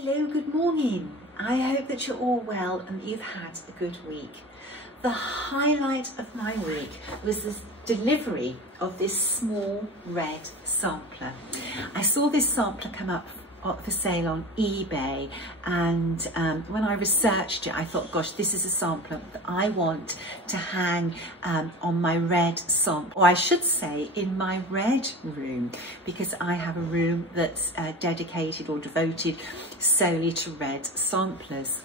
Hello, good morning. I hope that you're all well and that you've had a good week. The highlight of my week was the delivery of this small red sampler. I saw this sampler come up for sale on eBay, and when I researched it I thought, gosh, this is a sampler that I want to hang on my red sample, or I should say in my red room, because I have a room that's dedicated or devoted solely to red samplers.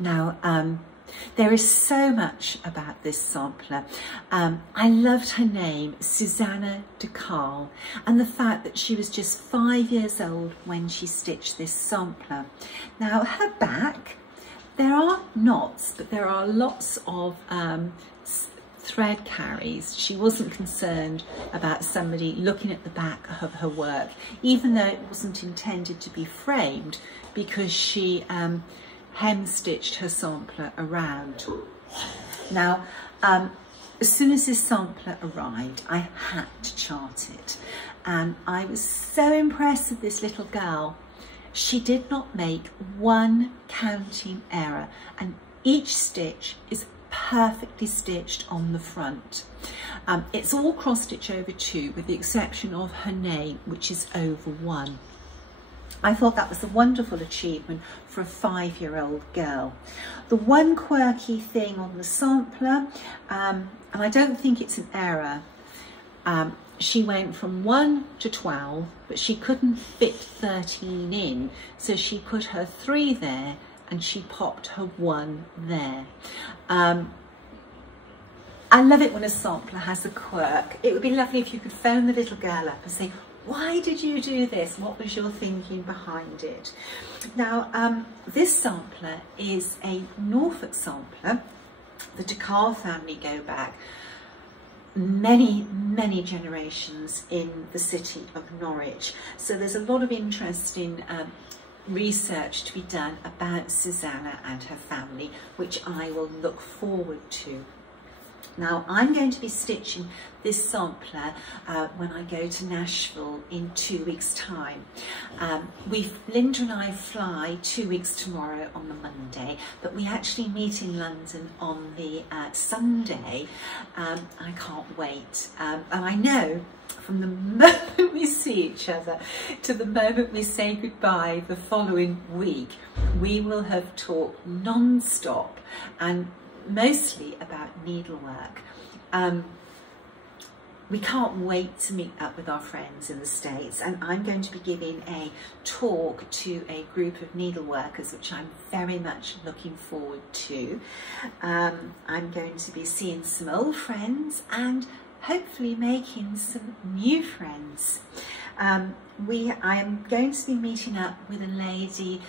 Now there is so much about this sampler. I loved her name, Susanna de Carl, and the fact that she was just 5 years old when she stitched this sampler. Now her back, there are knots, but there are lots of thread carries. She wasn't concerned about somebody looking at the back of her work, even though it wasn't intended to be framed, because she hem stitched her sampler around. Now, as soon as this sampler arrived, I had to chart it, and I was so impressed with this little girl. She did not make one counting error, and each stitch is perfectly stitched on the front. It's all cross stitch over 2, with the exception of her name, which is over 1. I thought that was a wonderful achievement for a 5-year-old girl. The one quirky thing on the sampler, and I don't think it's an error, she went from 1 to 12, but she couldn't fit 13 in, so she put her 3 there and she popped her 1 there. I love it when a sampler has a quirk. It would be lovely if you could phone the little girl up and say, why did you do this? What was your thinking behind it? Now, this sampler is a Norfolk sampler. The de Carl family go back many, many generations in the city of Norwich. So there's a lot of interesting research to be done about Susanna and her family, which I will look forward to. Now, I'm going to be stitching this sampler when I go to Nashville in 2 weeks' time. Linda and I fly 2 weeks tomorrow on the Monday, but we actually meet in London on the Sunday. I can't wait. And I know from the moment we see each other to the moment we say goodbye the following week, we will have talked non-stop, and mostly about needlework. We can't wait to meet up with our friends in the States, and I'm going to be giving a talk to a group of needleworkers, which I'm very much looking forward to. I'm going to be seeing some old friends and hopefully making some new friends. I am going to be meeting up with a lady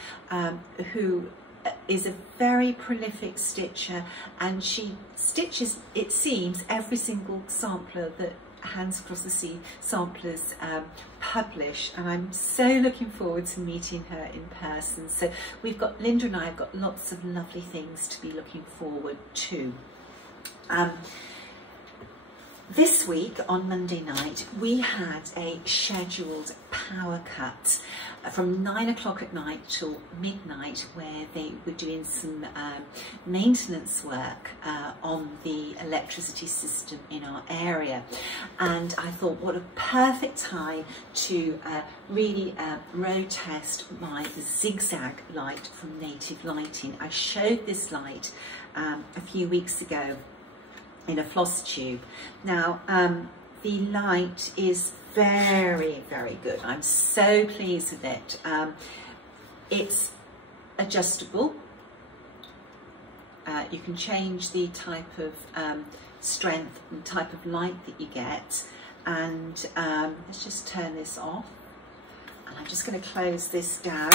who is a very prolific stitcher, and she stitches, it seems, every single sampler that Hands Across the Sea samplers publish, and I'm so looking forward to meeting her in person. So Linda and I have got lots of lovely things to be looking forward to. This week on Monday night we had a scheduled power cut from 9 o'clock at night till midnight, where they were doing some maintenance work on the electricity system in our area. And I thought, what a perfect time to really road test my zigzag light from Native Lighting. I showed this light a few weeks ago in a Flosstube. Now, the light is very, very good. I'm so pleased with it. It's adjustable. You can change the type of strength and type of light that you get. And let's just turn this off. And I'm just going to close this down.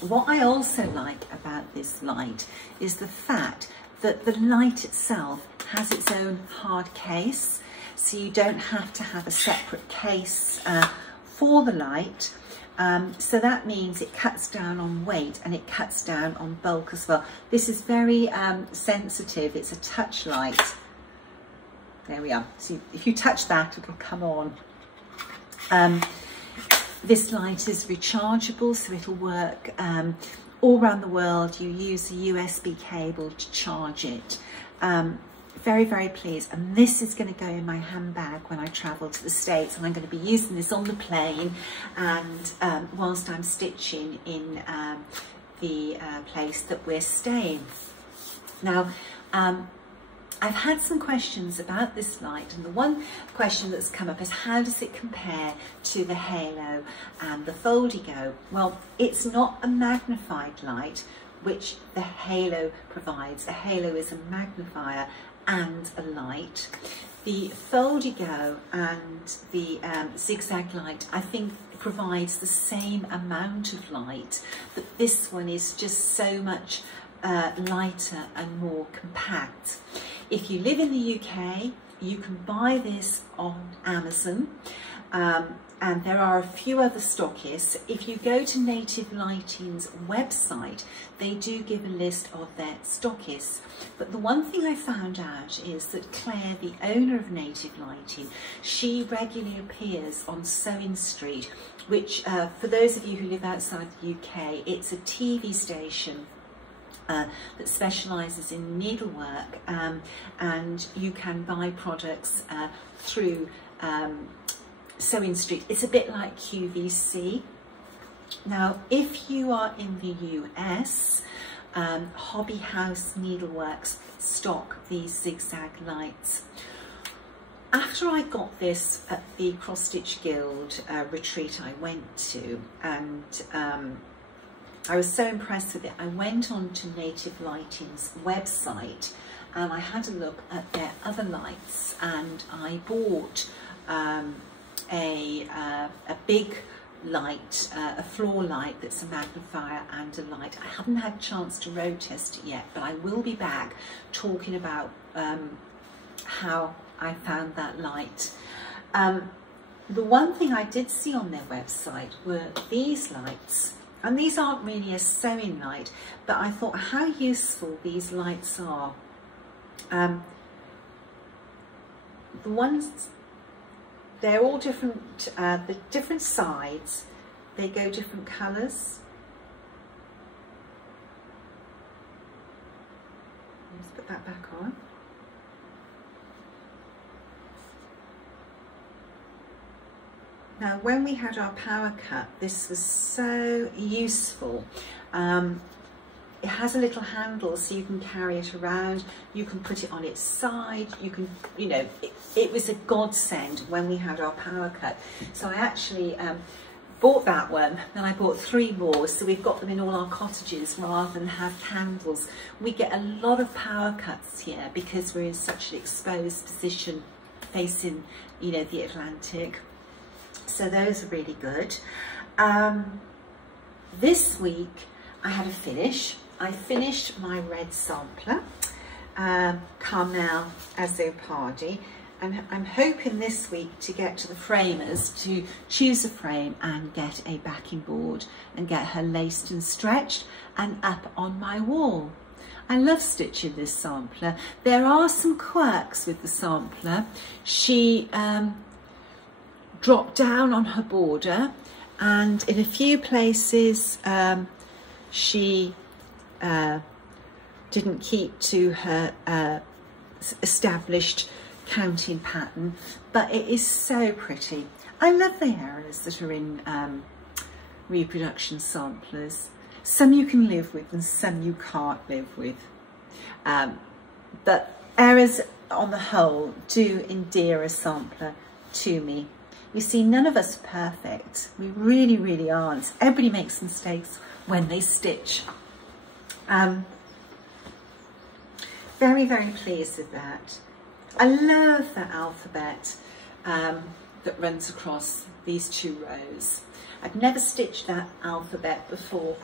What I also like about this light is the fact that the light itself has its own hard case, so you don't have to have a separate case for the light. So that means it cuts down on weight and it cuts down on bulk as well. This is very sensitive. It's a touch light. There we are. So if you touch that, it'll come on. This light is rechargeable, so it'll work all around the world. You use a USB cable to charge it. Very, very pleased. And this is going to go in my handbag when I travel to the States, and I'm going to be using this on the plane and whilst I'm stitching in the place that we're staying. Now, I've had some questions about this light, and the one question that's come up is how does it compare to the Halo and the Foldigo? Well, it's not a magnified light, which the Halo provides. A Halo is a magnifier and a light. The Foldigo and the zigzag light, I think, provides the same amount of light, but this one is just so much lighter and more compact. If you live in the UK, you can buy this on Amazon, and there are a few other stockists. If you go to Native Lighting's website, they do give a list of their stockists. But the one thing I found out is that Claire, the owner of Native Lighting, she regularly appears on Sewing Street, which for those of you who live outside the UK, it's a TV station that specialises in needlework, and you can buy products through Sewing Street. It's a bit like QVC. Now, if you are in the US, Hobby House Needleworks stock these zigzag lights. After I got this at the Cross Stitch Guild retreat I went to, and I was so impressed with it, I went on to Native Lighting's website and I had a look at their other lights, and I bought a big light, a floor light that's a magnifier and a light. I haven't had a chance to road test it yet, but I will be back talking about how I found that light. The one thing I did see on their website were these lights. And these aren't really a sewing light, but I thought how useful these lights are. The ones, they're all different, the different sides, they go different colours. Let's put that back on. Now, when we had our power cut, this was so useful. It has a little handle so you can carry it around, you can put it on its side, you can, you know, it was a godsend when we had our power cut. So I actually bought that one, then I bought 3 more, so we've got them in all our cottages rather than have candles. We get a lot of power cuts here because we're in such an exposed position facing, you know, the Atlantic. So those are really good. This week I had a finish. I finished my red sampler, Carmel Azopardi, and I'm hoping this week to get to the framers to choose a frame and get a backing board and get her laced and stretched and up on my wall. I love stitching this sampler. There are some quirks with the sampler. She dropped down on her border, and in a few places she didn't keep to her established counting pattern, but it is so pretty. I love the errors that are in reproduction samplers. Some you can live with and some you can't live with, but errors on the whole do endear a sampler to me. You see, none of us are perfect. We really, really aren't. Everybody makes mistakes when they stitch. Very, very pleased with that. I love that alphabet that runs across these 2 rows. I've never stitched that alphabet before,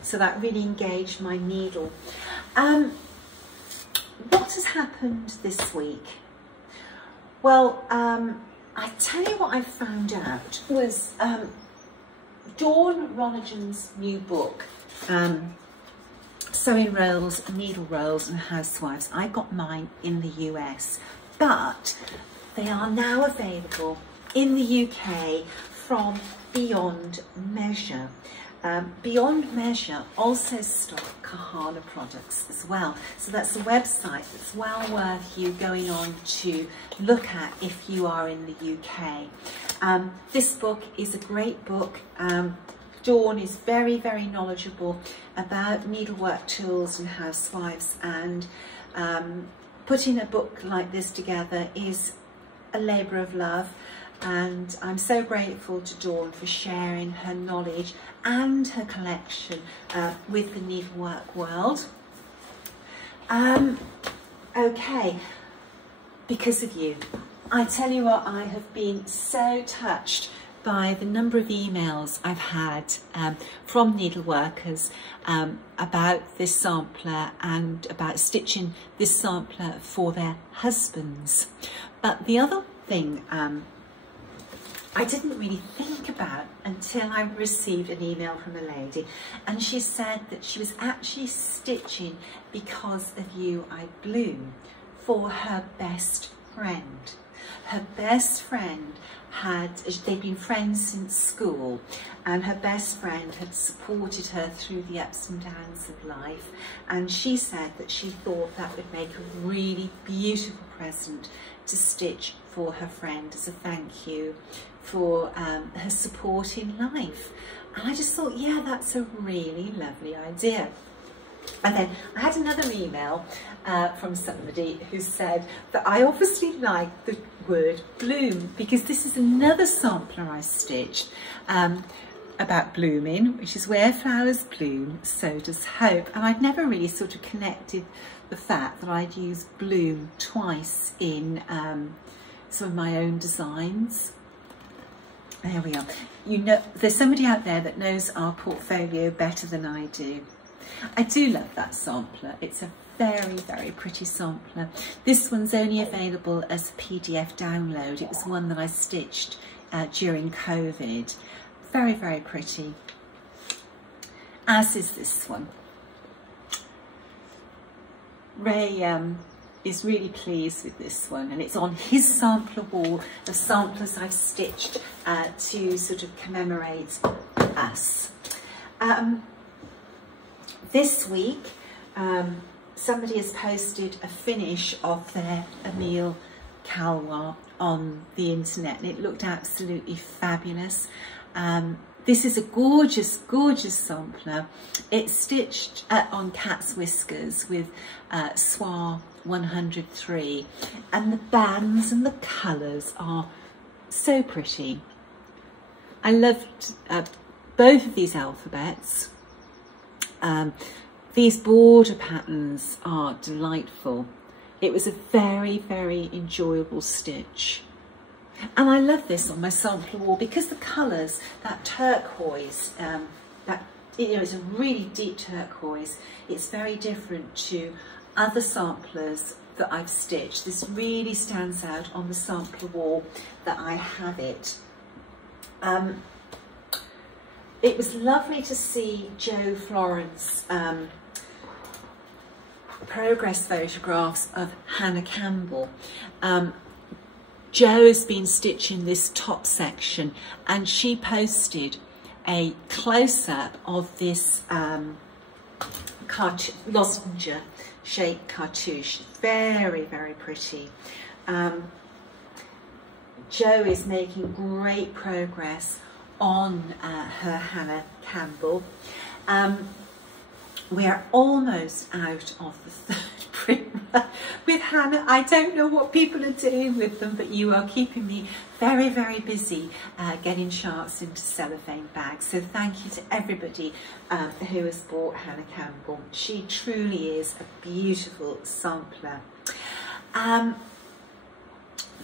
so that really engaged my needle. What has happened this week? Well, I tell you what I found out was Dawn Ronigan's new book, Sewing Rolls, Needle Rolls and Housewives. I got mine in the US, but they are now available in the UK from Beyond Measure. Beyond Measure also stock Kahana products as well. So that's a website that's well worth you going on to look at if you are in the UK. This book is a great book. Dawn is very, very knowledgeable about needlework tools and housewives, and putting a book like this together is a labour of love. And I'm so grateful to Dawn for sharing her knowledge and her collection with the needlework world. Okay, because of you, I tell you what, I have been so touched by the number of emails I've had from needleworkers about this sampler and about stitching this sampler for their husbands. But the other thing I didn't really think about until I received an email from a lady, and she said that she was actually stitching Because of You I Bloom for her best friend. Her best friend they'd been friends since school, and her best friend had supported her through the ups and downs of life, and she said that she thought that would make a really beautiful present to stitch for her friend as a thank you for her support in life. And I just thought, yeah, that's a really lovely idea. And then I had another email from somebody who said that I obviously like the word bloom, because this is another sampler I stitched about blooming, which is where flowers bloom, so does hope. And I'd never really sort of connected the fact that I'd use bloom twice in some of my own designs. There we are. You know, there's somebody out there that knows our portfolio better than I do. I do love that sampler. It's a very, very pretty sampler. This one's only available as a PDF download. It was one that I stitched during COVID. Very, very pretty. As is this one. Ray is really pleased with this one, and it's on his sampler wall of samplers I've stitched to sort of commemorate us. This week, somebody has posted a finish of their Emile Calwa on the internet, and it looked absolutely fabulous. This is a gorgeous, gorgeous sampler. It's stitched on cat's whiskers with Soie 103, and the bands and the colours are so pretty. I loved both of these alphabets. These border patterns are delightful. It was a very, very enjoyable stitch. And I love this on my sampler wall because the colours, that turquoise, it's a really deep turquoise. It's very different to other samplers that I've stitched. This really stands out on the sampler wall that I have it. It was lovely to see Jo Florence progress photographs of Hannah Campbell. Jo has been stitching this top section, and she posted a close-up of this lozenge shaped cartouche. Very, very pretty. Jo is making great progress on her Hannah Campbell. We're almost out of the third print with Hannah. I don't know what people are doing with them, but you are keeping me very, very busy getting charts into cellophane bags. So thank you to everybody who has bought Hannah Campbell. She truly is a beautiful sampler.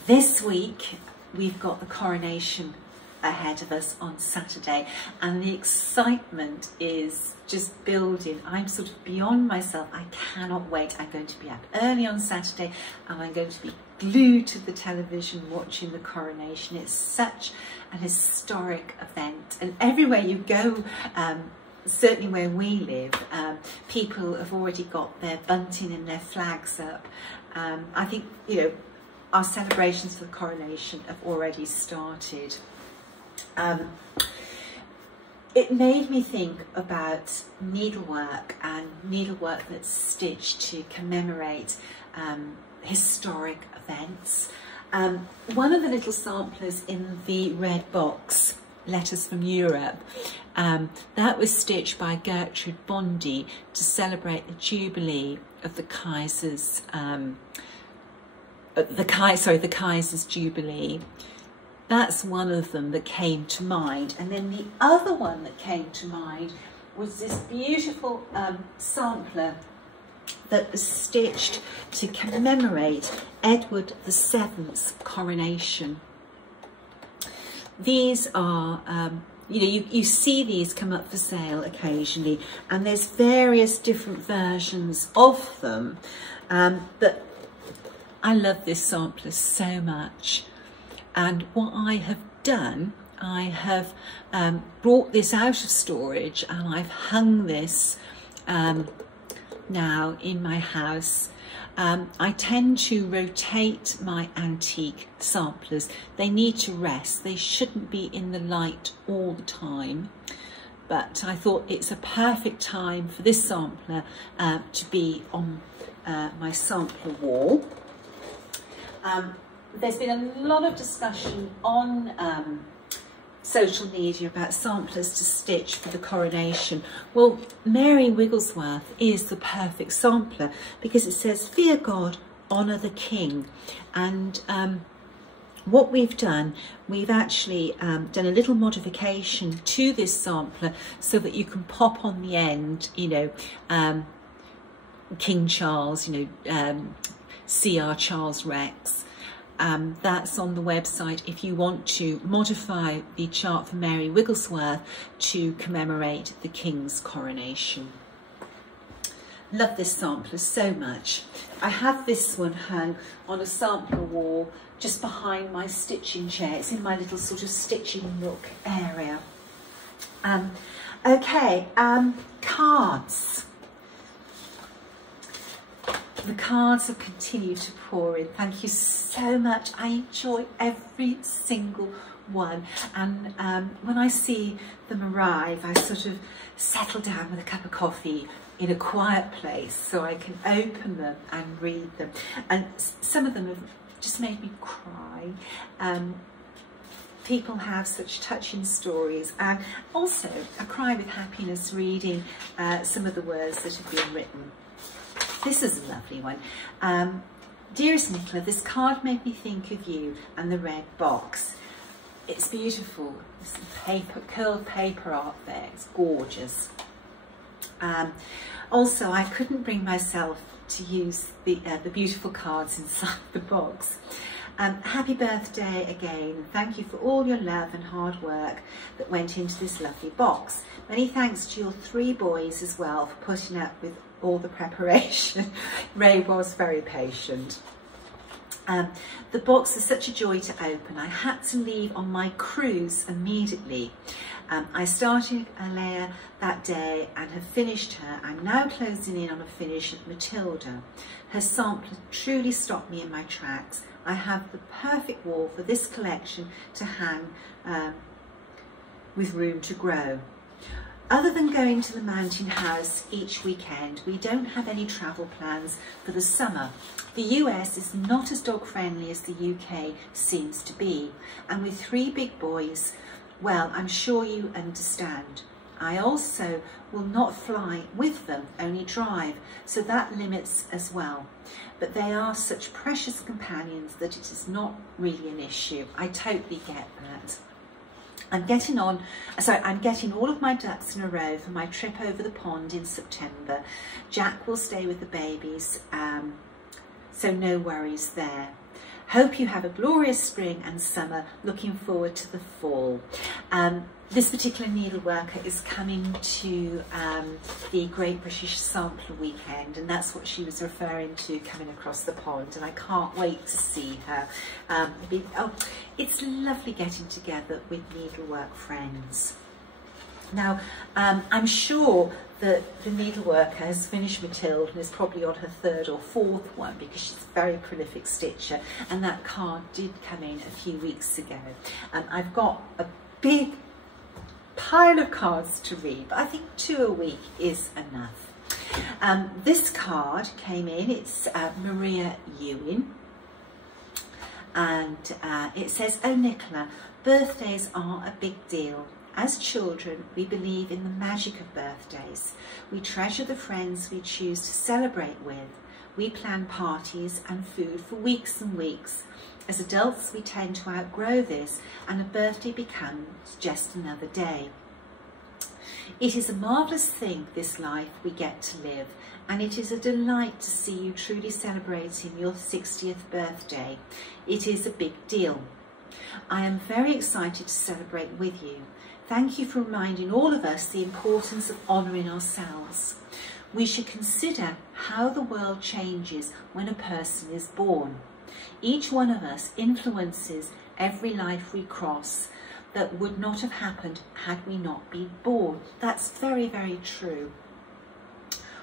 This week we've got the Coronation ahead of us on Saturday, and the excitement is just building. I'm sort of beyond myself. I cannot wait. I'm going to be up early on Saturday, and I'm going to be glued to the television watching the Coronation. It's such an historic event, and everywhere you go, certainly where we live, people have already got their bunting and their flags up. I think, you know, our celebrations for the Coronation have already started. it made me think about needlework and needlework that's stitched to commemorate historic events. One of the little samplers in the red box, Letters from Europe, that was stitched by Gertrude Bondy to celebrate the Jubilee of the Kaiser's, the Kaiser's Jubilee. That's one of them that came to mind. And then the other one that came to mind was this beautiful sampler that was stitched to commemorate Edward VII's coronation. These are, you see these come up for sale occasionally, and there's various different versions of them, but I love this sampler so much. And what I have done, I have brought this out of storage, and I've hung this now in my house. I tend to rotate my antique samplers. They need to rest. They shouldn't be in the light all the time. But I thought it's a perfect time for this sampler to be on my sampler wall. There's been a lot of discussion on social media about samplers to stitch for the coronation. Well, Mary Wigglesworth is the perfect sampler because it says, "Fear God, honour the King." And what we've done, we've actually done a little modification to this sampler so that you can pop on the end, King Charles, CR Charles Rex. That's on the website if you want to modify the chart for Mary Wigglesworth to commemorate the King's coronation. Love this sampler so much. I have this one hung on a sampler wall just behind my stitching chair. It's in my little sort of stitching nook area. Okay, cards. The cards have continued to pour in. Thank you so much. I enjoy every single one. And when I see them arrive, I sort of settle down with a cup of coffee in a quiet place so I can open them and read them. And some of them have just made me cry. People have such touching stories, and also I cry with happiness reading some of the words that have been written. This is a lovely one. Dearest Nicola, this card made me think of you and the red box. It's beautiful. There's some paper, curled paper art there. It's gorgeous. Also, I couldn't bring myself to use the beautiful cards inside the box. Happy birthday again. Thank you for all your love and hard work that went into this lovely box. Many thanks to your 3 boys as well for putting up with all the preparation. Ray was very patient. The box is such a joy to open. I had to leave on my cruise immediately. I started Alea that day and have finished her. I'm now closing in on a finish of Matilda. Her sampler truly stopped me in my tracks. I have the perfect wall for this collection to hang with room to grow. Other than going to the mountain house each weekend, we don't have any travel plans for the summer. The US is not as dog friendly as the UK seems to be, and with 3 big boys, well, I'm sure you understand. I also will not fly with them, only drive, so that limits as well. But they are such precious companions that it is not really an issue. I totally get that. I'm getting all of my ducks in a row for my trip over the pond in September. Jack will stay with the babies, so no worries there. Hope you have a glorious spring and summer. Looking forward to the fall. This particular needleworker is coming to the Great British Sampler Weekend, and that's what she was referring to coming across the pond, and I can't wait to see her. It's lovely getting together with needlework friends. Now, I'm sure that the needleworker has finished Matilda and is probably on her 3rd or 4th one because she's a very prolific stitcher, and that card did come in a few weeks ago. I've got a big pile of cards to read, but I think 2 a week is enough. This card came in, it's Maria Ewing, and it says, "Oh Nicola, birthdays are a big deal. As children, we believe in the magic of birthdays. We treasure the friends we choose to celebrate with. We plan parties and food for weeks and weeks. As adults, we tend to outgrow this, and a birthday becomes just another day. It is a marvellous thing, this life we get to live, and it is a delight to see you truly celebrating your 60th birthday. It is a big deal. I am very excited to celebrate with you. Thank you for reminding all of us the importance of honouring ourselves. We should consider how the world changes when a person is born. Each one of us influences every life we cross. That would not have happened had we not been born." That's very, very true.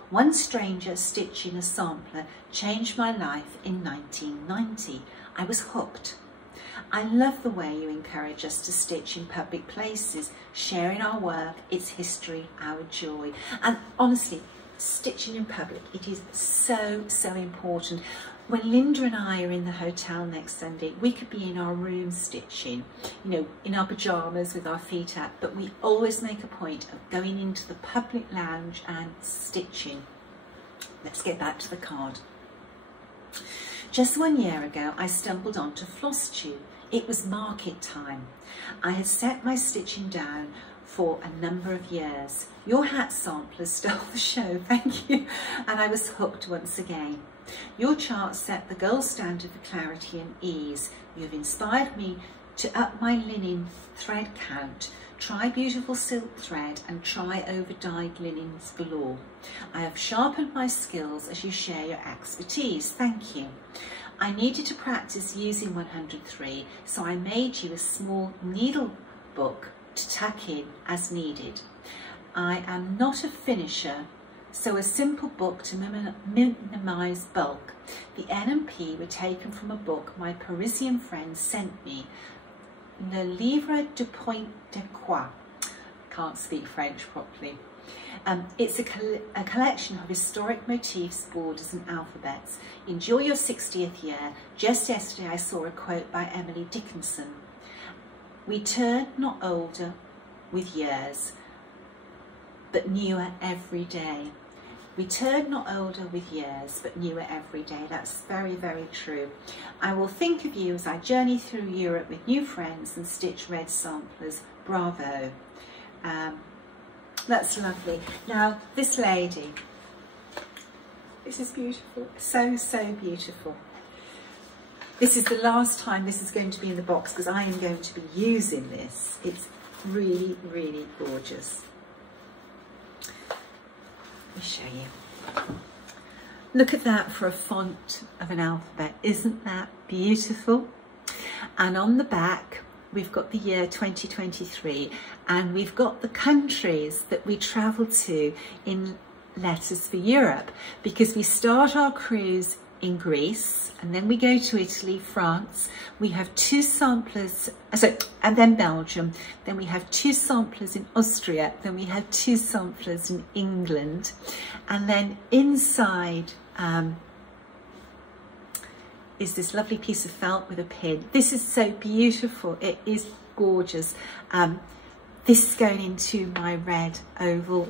"One stranger stitching a sampler changed my life in 1990. I was hooked. I love the way you encourage us to stitch in public places, sharing our work, its history, our joy." And honestly, stitching in public, it is so, so important. When Linda and I are in the hotel next Sunday, we could be in our room stitching, you know, in our pyjamas with our feet up, but we always make a point of going into the public lounge and stitching. Let's get back to the card. "Just 1 year ago, I stumbled onto Flosstube. It was market time. I had set my stitching down for a number of years. Your hat sampler stole the show, thank you, and I was hooked once again. Your chart set the gold standard for clarity and ease. You have inspired me to up my linen thread count, try beautiful silk thread and try over-dyed linens galore. I have sharpened my skills as you share your expertise, thank you. I needed to practice using 103, so I made you a small needle book to tuck in as needed. I am not a finisher, so a simple book to minimise bulk. The N and P were taken from a book my Parisian friend sent me, Le Livre de Point de Croix. Can't speak French properly. It's a collection of historic motifs, borders and alphabets. Enjoy your 60th year. Just yesterday I saw a quote by Emily Dickinson. We turn not older with years, but newer every day. We turn not older with years, but newer every day. That's very, very true. I will think of you as I journey through Europe with new friends and stitch red samplers. Bravo. That's lovely. Now, this lady, this is beautiful. So, so beautiful. This is the last time this is going to be in the box because I am going to be using this. It's really, really gorgeous. Let me show you. Look at that for a font of an alphabet. Isn't that beautiful? And on the back, we've got the year 2023 and we've got the countries that we travel to in Letters for Europe, because we start our cruise in Greece and then we go to Italy, France. We have 2 samplers, and then Belgium. Then we have 2 samplers in Austria. Then we have 2 samplers in England. And then inside is this lovely piece of felt with a pin. This is so beautiful. It is gorgeous. This is going into my red oval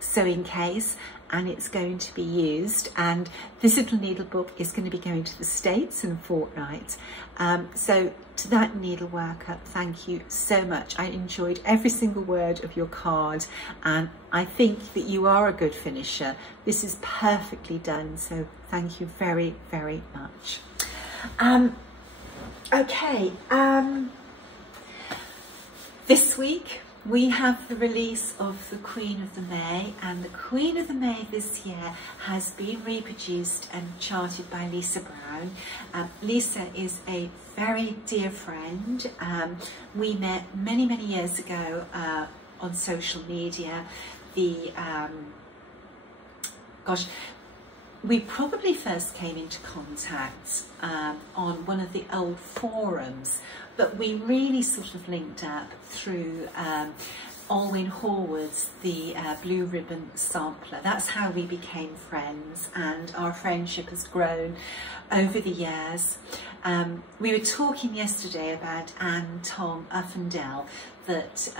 sewing case, and it's going to be used, and this little needle book is going to be going to the States in a fortnight. So to that needle worker, thank you so much. I enjoyed every single word of your card, and I think that you are a good finisher. This is perfectly done, so thank you very, very much. Okay, this week we have the release of the Queen of the May, and the Queen of the May this year has been reproduced and charted by Lisa Brown. Lisa is a very dear friend. We met many, many years ago on social media. We probably first came into contact on one of the old forums, but we really sort of linked up through Alwyn Horwood's the Blue Ribbon sampler. That's how we became friends, and our friendship has grown over the years. We were talking yesterday about Anne Tom Uffendell that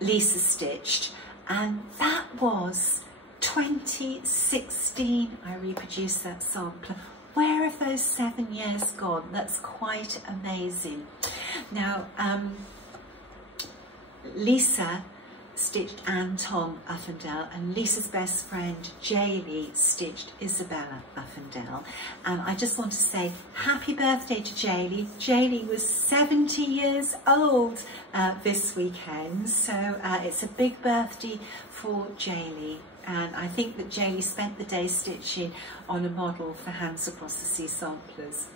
Lisa stitched, and that was 2016 I reproduced that sampler. Where have those 7 years gone? That's quite amazing. Now, Lisa stitched Anne Tom Uffendell, and Lisa's best friend Jaylee stitched Isabella Uffendell. And I just want to say happy birthday to Jaylee. Jaylee was 70 years old this weekend, so it's a big birthday for Jaylee. And I think that Jaylee spent the day stitching on a model for Hands Across the Sea samplers.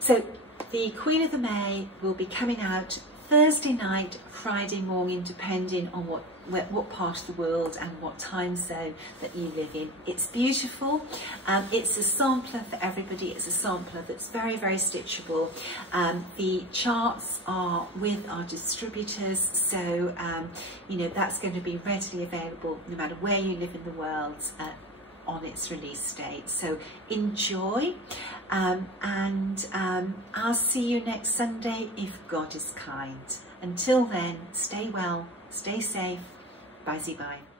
So the Queen of the May will be coming out Thursday night, Friday morning, depending on what part of the world and what time zone that you live in. It's beautiful. It's a sampler for everybody. It's a sampler that's very, very stitchable. The charts are with our distributors, so you know, that's going to be readily available no matter where you live in the world on its release date. So enjoy, and I'll see you next Sunday if God is kind. Until then, stay well, stay safe. Bye-bye.